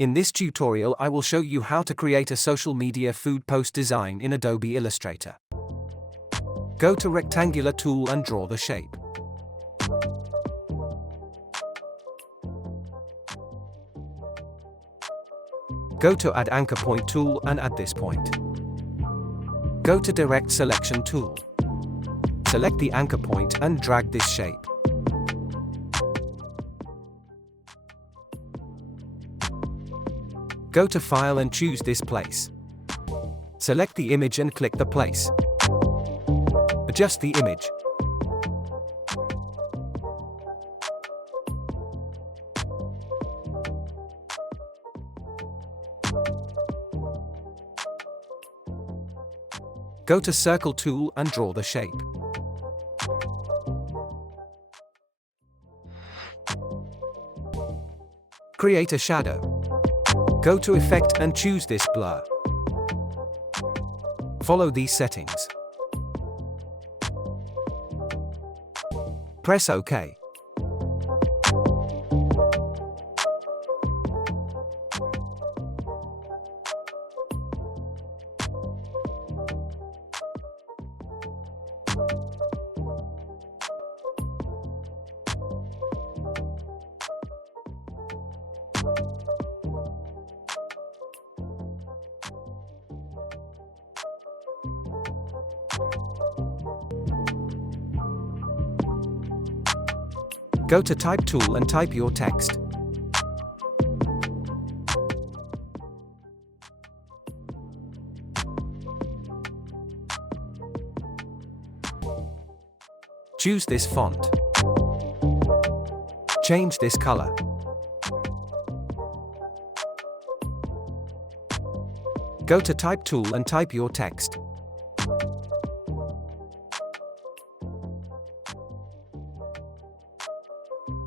In this tutorial I will show you how to create a social media food post design in Adobe Illustrator. Go to Rectangular tool and draw the shape. Go to Add Anchor Point tool and add this point. Go to Direct Selection tool. Select the anchor point and drag this shape. Go to File and choose this place. Select the image and click the place. Adjust the image. Go to Circle tool and draw the shape. Create a shadow. Go to Effect and choose this blur. Follow these settings. Press OK. Go to Type tool and type your text. Choose this font. Change this color. Go to Type tool and type your text.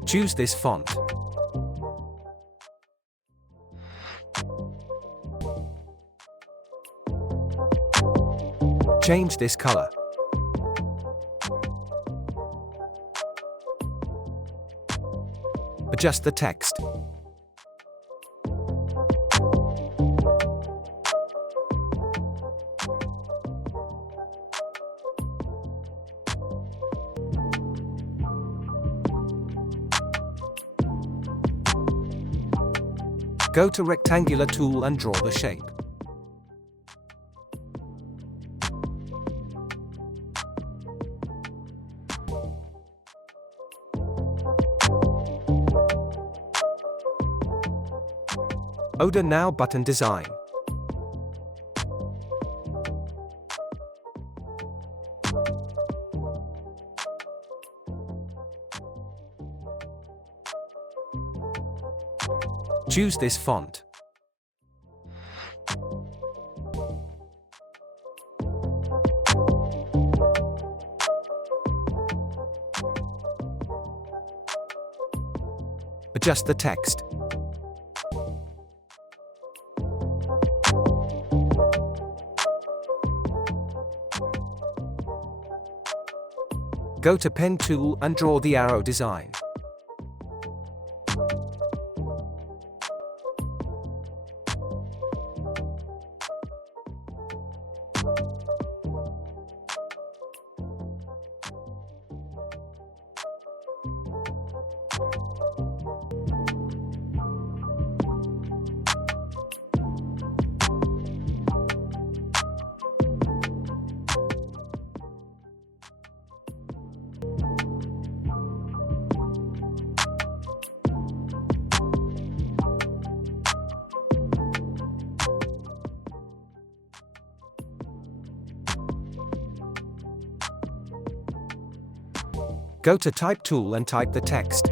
Choose this font. Change this color. Adjust the text. Go to Rectangular tool and draw the shape. Order Now button design. Choose this font. Adjust the text. Go to Pen tool and draw the arrow design. Go to Type tool and type the text.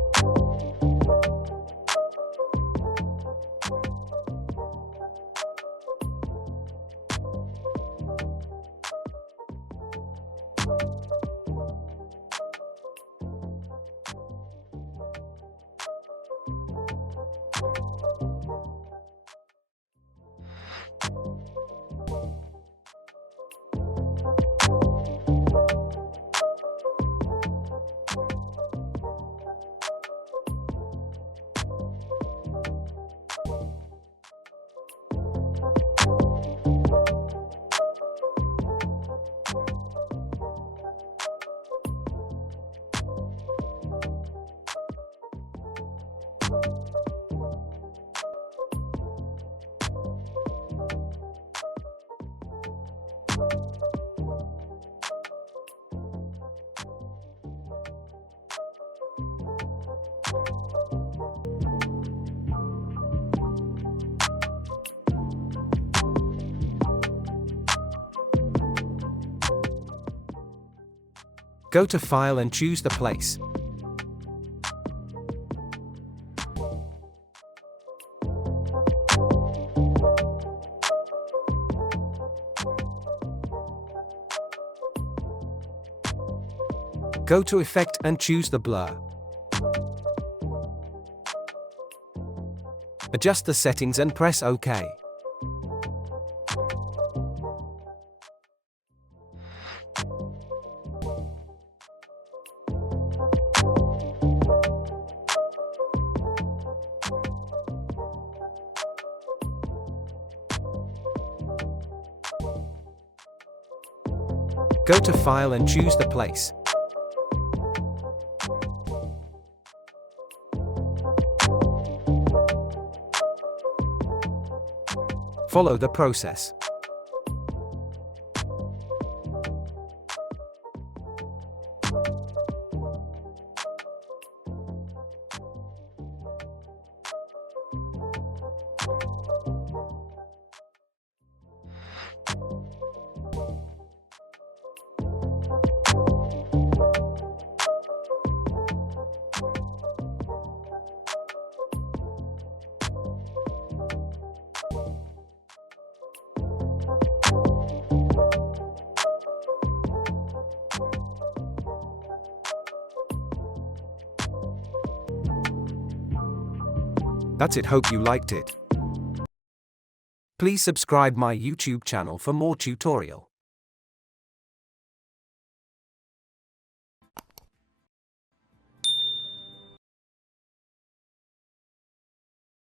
Go to File and choose the place. Go to Effect and choose the blur. Adjust the settings and press OK. Go to File and choose the place. Follow the process. That's it. Hope you liked it. Please subscribe my YouTube channel for more tutorial.